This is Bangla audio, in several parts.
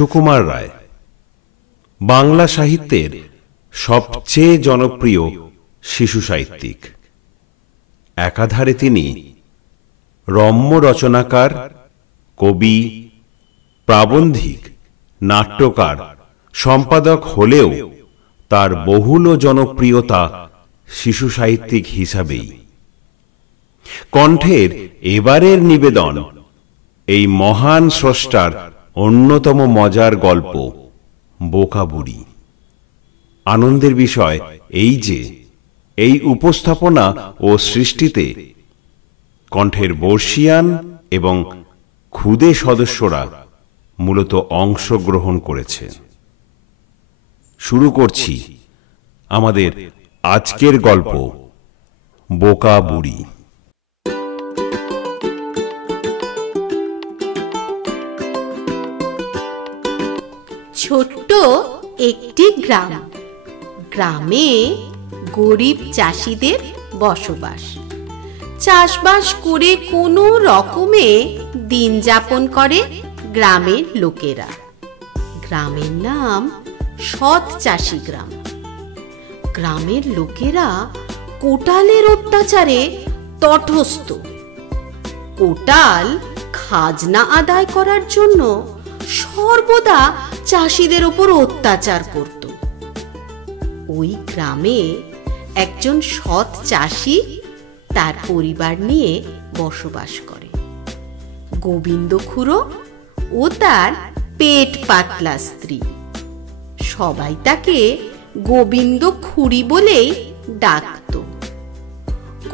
সুকুমার রায় বাংলা সাহিত্যের সবচেয়ে জনপ্রিয় শিশু সাহিত্যিক। একাধারে তিনি রম্য রচনাকার, কবি, প্রাবন্ধিক, নাট্যকার, সম্পাদক হলেও তার বহুল জনপ্রিয়তা শিশু সাহিত্যিক হিসাবেই। কণ্ঠের এবারের নিবেদন এই মহান স্রষ্টার অন্যতম মজার গল্প বোকা বুড়ি। আনন্দের বিষয় এই যে এই উপস্থাপনা ও সৃষ্টিতে কণ্ঠের বর্ষিয়ান এবং ক্ষুদে সদস্যরা মূলত অংশগ্রহণ করেছে। শুরু করছি আমাদের আজকের গল্প বোকা বুড়ি। ছোট্ট একটি গ্রাম, গ্রামে গরিব চাষিদের বসবাস। চাষবাস করে কোনো রকমে দিন যাপন করে গ্রামের লোকেরা। গ্রামের নাম সৎ চাষি গ্রাম। গ্রামের লোকেরা কোটালের অত্যাচারে তটস্থ। কোটাল খাজনা আদায় করার জন্য সর্বদা চাষিদের উপর অত্যাচার করত। ওই গ্রামে একজন সৎ চাষি তার পরিবার নিয়ে বসবাস করে। গোবিন্দ খুড়ো ও তার পেট পাতলা স্ত্রী। সবাই তাকে গোবিন্দ খুড়ি বলেই ডাকত।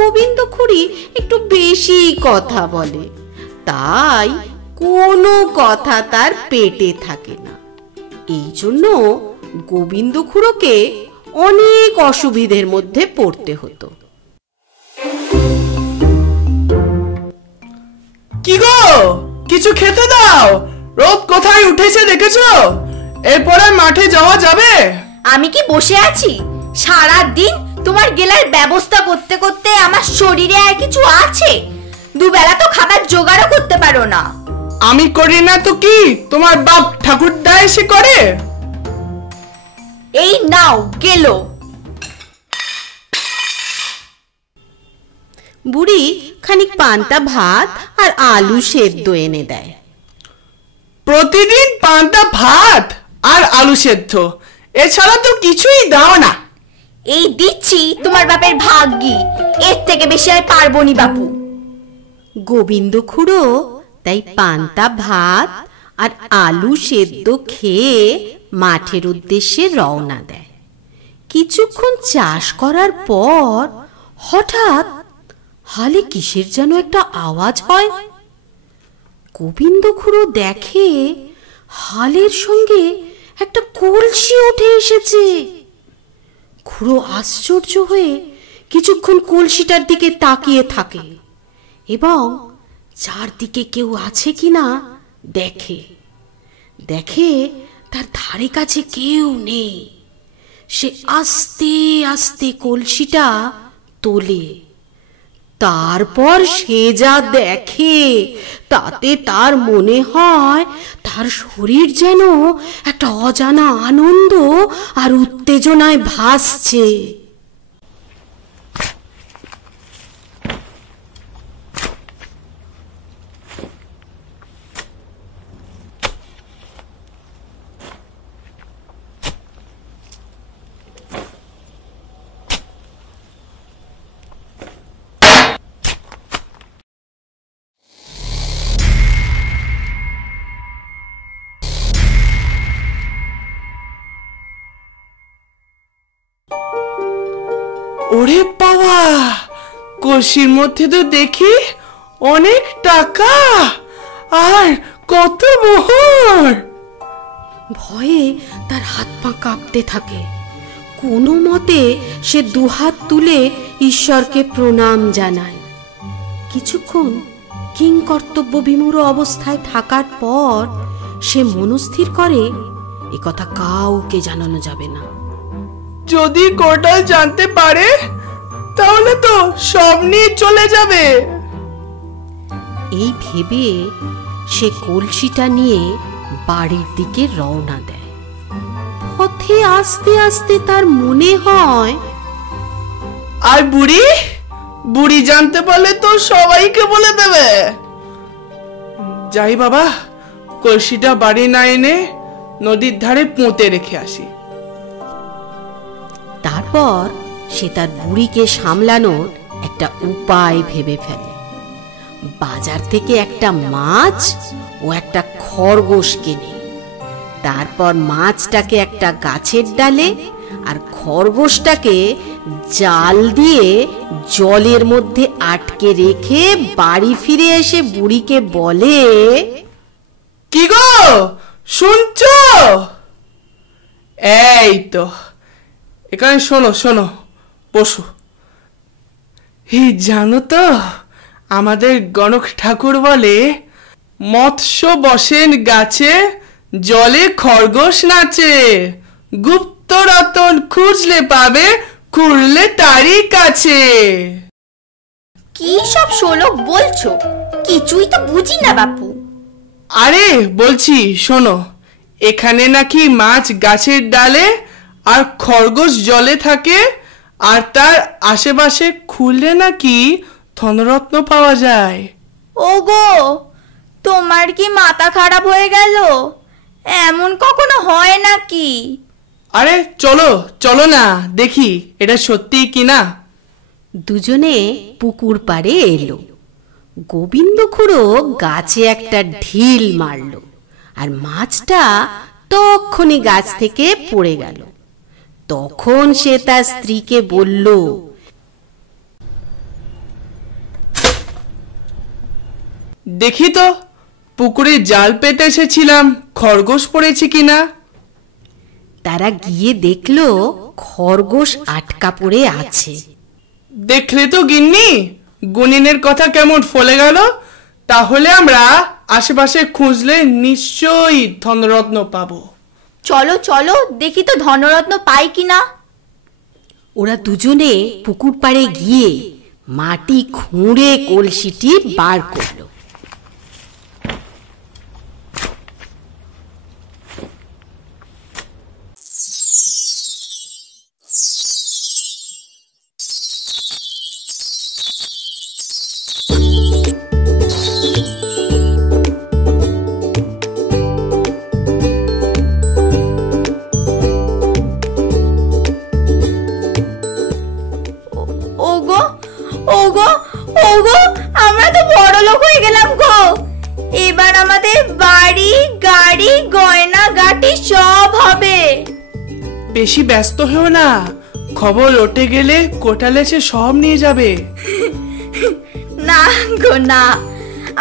গোবিন্দ খুড়ি একটু বেশি কথা বলে, তাই কোনো কথা তার পেটে থাকে না। এই জন্য গোবিন্দ খুড়োকে অনেক অসুবিধের মধ্যে পড়তে হতো। কি গো, কিছু খেতে দাও। রোদ কোথায় উঠেছে দেখেছো? এরপরে মাঠে যাওয়া যাবে? আমি কি বসে আছি? সারা দিন তোমার গেলার ব্যবস্থা করতে করতে আমার শরীরে আর কিছু আছে? দুবেলা তো খাবার জোগাড়ও করতে পারো না। আমি করি না তো কি তোমার বাপ ঠাকুরদা এসে করে? এই নাও গেল। বুড়ি খানিক পান্তা ভাত আর আলু সেদ্ধ এনে দেয়। প্রতিদিন পান্তা ভাত আর আলু সেদ্ধ, এছাড়া তো কিছুই দাও না। এই দিচ্ছি তোমার বাপের ভাগ্যি, এর থেকে বেশি আর পারবো নি বাপু। গোবিন্দ খুড়ো তাই পান্তা ভাত আর আলু সেদ্ধ খেয়ে মাঠের উদ্দেশ্যে রওনা দেয়। কিছুক্ষণ চাষ করার পর হঠাৎ হালে কিসের যেন একটা আওয়াজ হয়। গোবিন্দ খুড়ো দেখে হালের সঙ্গে একটা কলসি উঠে এসেছে। খুড়ো আশ্চর্য হয়ে কিছুক্ষণ কলসিটার দিকে তাকিয়ে থাকে এবং চারদিকে কেউ আছে কিনা দেখে। দেখে তার ধারে কাছে কেউ নেই। সে আস্তে আস্তে কলসিটা তোলে। তারপর সে যা দেখে তাতে তার মনে হয় তার শরীর যেন একটা অজানা আনন্দ আর উত্তেজনায় ভাসছে। ওরে বাবা, কলসির মধ্যে তো দেখি অনেক টাকা আর কত মোহর। ভয়ে তার হাত পা কাঁপতে থাকে। কোনো মতে সে দুহাত তুলে ঈশ্বরকে প্রণাম জানায়। কিছুক্ষণ কিংকর্তব্য বিমূঢ় অবস্থায় থাকার পর সে মনস্থির করে এ কথা কাউকে জানানো যাবে না। যদি কোটাল জানতে পারে তাহলে তো সব নিয়ে চলে যাবে। এই ভেবে সে কলসিটা নিয়ে বাড়ির দিকে রওনা দেয়। পথে আস্তে আস্তে তার মনে হয়, আর বুড়ি বুড়ি জানতে পারলে তো সবাইকে বলে দেবে। যাই বাবা, কলসিটা বাড়ি না এনে নদীর ধারে পুঁতে রেখে আসি। তারপর সে তার বুড়িকে সামলানোর একটা উপায় ভেবে ফেলে। বাজার থেকে একটা মাছ ও একটা খরগোশ কেনে। তারপর মাছটাকে একটা গাছের ডালে আর খরগোশটাকে জাল দিয়ে জলের মধ্যে আটকে রেখে বাড়ি ফিরে এসে বুড়িকে বলে, কি গো শুনছো? এই তো, এখানে শোনো শোনো, বসো। এই জানো তো, আমাদের গণক ঠাকুর বলে, মৎস্য বসেন গাছে, জলে খরগোশ নাচে, গুপ্ত রতন খুঁজলে পাবে, খুঁড়লে তারই কাছে। কি সব শ্লোক বলছো? কিছুই তো বুঝি না বাপু। আরে বলছি শোনো, এখানে নাকি মাছ গাছের ডালে আর খরগোশ জলে থাকে, আর তার আশেপাশে খুললে নাকি ধনরত্ন পাওয়া যায়। ওগো, তোমার কি মাথা খারাপ হয়ে গেল? এমন কখনো হয় নাকি? আরে চলো চলো না, দেখি এটা সত্যি কিনা। দুজনে পুকুর পাড়ে এলো। গোবিন্দ খুড়ো গাছে একটা ঢিল মারল, আর মাছটা তখনই গাছ থেকে পড়ে গেল। তখন সে তার স্ত্রীকে বলল, দেখি তো পুকুরে জাল পেতে এসেছিলাম, খরগোশ পড়েছে কিনা। তারা গিয়ে দেখলো খরগোশ আটকা পড়ে আছে। দেখলে তো গিন্নি, গুনিনের কথা কেমন ফলে গেল। তাহলে আমরা আশেপাশে খুঁজলে নিশ্চয়ই ধনরত্ন পাবো। চলো চলো, দেখি তো ধনরত্ন পাই কিনা। ওরা দুজনে পুকুর পাড়ে গিয়ে মাটি খুঁড়ে কলসিটি বার করলো। ওগো ওগো ওগো, আমরা তো বড় লোক হয়ে গেলাম গো। এবার আমাদের বাড়ি গাড়ি গয়না গাটি সব হবে। বেশি ব্যস্ত হও না, খবর ওঠে গেলে কোটালে সে সব নিয়ে যাবে। না গো না,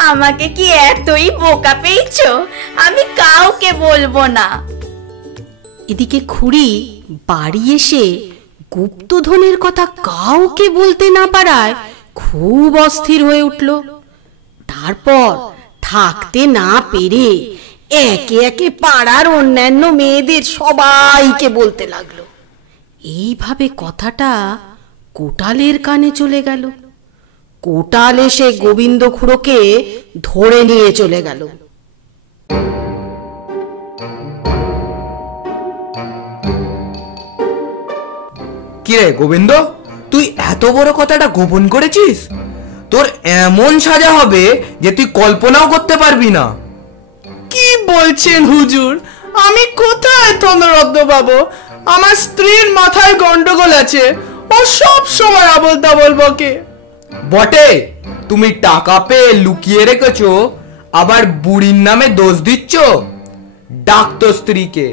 আমাকে কি এতই বোকা পেয়েছো? আমি কাউকে বলবো না। এদিকে খুড়ি বাড়ি এসে গুপ্তধনের কথা কাউকে বলতে না পারায় খুব অস্থির হয়ে উঠল। তারপর থাকতে না পেরে একে একে পাড়ার অন্যান্য মেয়েদের সবাইকে বলতে লাগলো। এইভাবে কথাটা কোটালের কানে চলে গেল। কোটাল এসে গোবিন্দ খুড়োকে ধরে নিয়ে চলে গেল। কিরে গোবিন্দ, তুই এত বড় কথাটা গোপন করেছিস? তোর এমন সাজা হবে যে তুই কল্পনাও করতে পারবি না। কি বলছেন হুজুর, আমি কোথায় ধনরত্ন পাবো? আমার স্ত্রীর মাথায় গন্ডগোল আছে, ও সব সময় আবল তাবল বকে। বটে, তুমি টাকা পেয়ে লুকিয়ে রেখেছো, আবার বুড়ির নামে দোষ দিচ্ছ। ডাক তো স্ত্রীকে,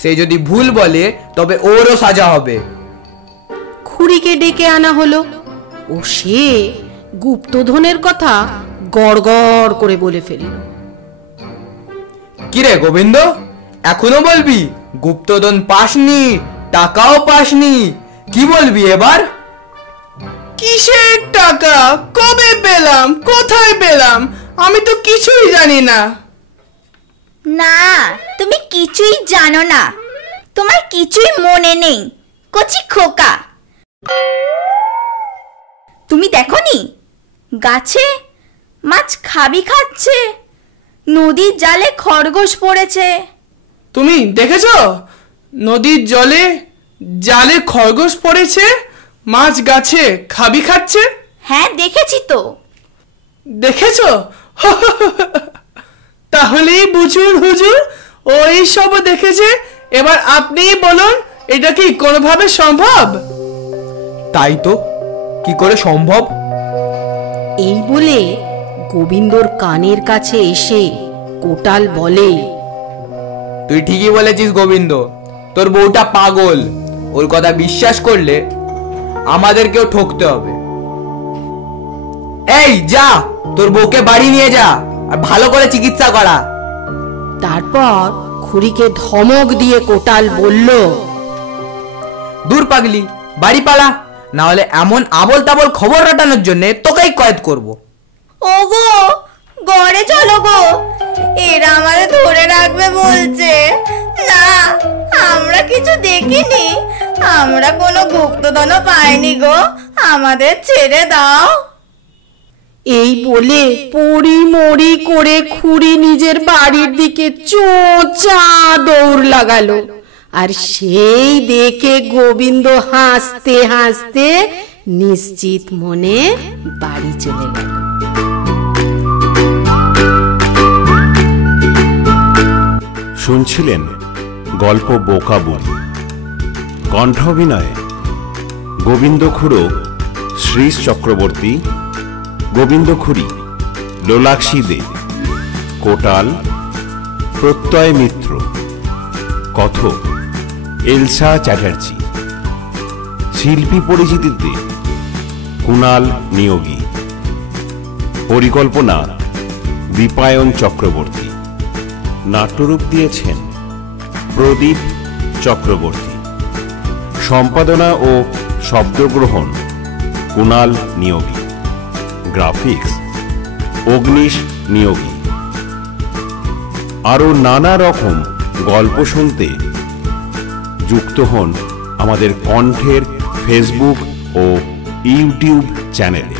সে যদি ভুল বলে তবে ওরও সাজা হবে। খুড়িকে ডেকে আনা হলো, ও সে গুপ্তধনের কথা গড় গড় করে বলে ফেলল। কিরে গোবিন্দ, এখনো বলবি গুপ্তধন পাসনি, টাকাও পাসনি? কি বলবি এবার? কিসের টাকা? কবে পেলাম? কোথায় পেলাম? আমি তো কিছুই জানি না। না, তুমি কিছুই জানো না, তোমার কিছুই মনে নেই, কচি খোকা। তুমি দেখোনি গাছে মাছ খাবি খাচ্ছে, নদীর জালে খরগোশ পড়েছে। তুমি দেখেছো নদীর জলে জালে খরগোশ পড়েছে, মাছ গাছে খাবি খাচ্ছে? হ্যাঁ দেখেছি তো। দেখেছো? তাহলেই বুঝুন হুজুর, ওই সব দেখেছে। এবার আপনিই বলুন, এটা কি কোনোভাবে সম্ভব? তাই তো, কি করে সম্ভব? এই বলে গোবিন্দর কানের কাছে এসে কোটাল বলে, তুই ঠিকই বলেছিস গোবিন্দ, তোর বউটা পাগল। ওর কথা বিশ্বাস করলে আমাদেরকেও ঠকতে হবে। এই যা, তোর বউকে বাড়ি নিয়ে যা আর ভালো করে চিকিৎসা করা। তারপর খুড়িকে ধমক দিয়ে কোটাল বলল, দূর পাগলি, বাড়ি পালা, না হলে এমন আবল তাবল খবর রটানোর জন্য তোকেই কয়েদ করব। ওগো ঘরে চলো গো, এরা আমাদের ধরে রাখবে বলছে। না, আমরা কিছু দেখিনি, আমরা কোনো গুপ্তধন পাইনি গো, আমাদের ছেড়ে দাও। এই বলে পড়ি মরি করে খুড়ি নিজের বাড়ির দিকে চোঁচা দৌড় লাগালো। আর সেই দেখে গোবিন্দ হাসতে হাসতে নিশ্চিত মনে বাড়ি চলে গেল। শুনছিলেন গল্প বোকা বুড়ি। কণ্ঠ অভিনয়ে গোবিন্দ খুড়ো শ্রীশ চক্রবর্তী, গোবিন্দ খুড়ি লোলাক্ষী দে, কোটাল প্রত্যয় মিত্র, কথক এলসা চ্যাটার্জি, শিল্পী পরিচিতিতে কুণাল নিয়োগী, পরিকল্পনা দীপায়ন চক্রবর্তী, নাট্যরূপ দিয়েছেন প্রদীপ চক্রবর্তী, সম্পাদনা ও শব্দগ্রহণ কুণাল নিয়োগী, গ্রাফিক্স অগ্নিশ নিয়োগী। আরও নানা রকম গল্প শুনতে যুক্ত হন আমাদের কণ্ঠের ফেসবুক ও ইউটিউব চ্যানেলে।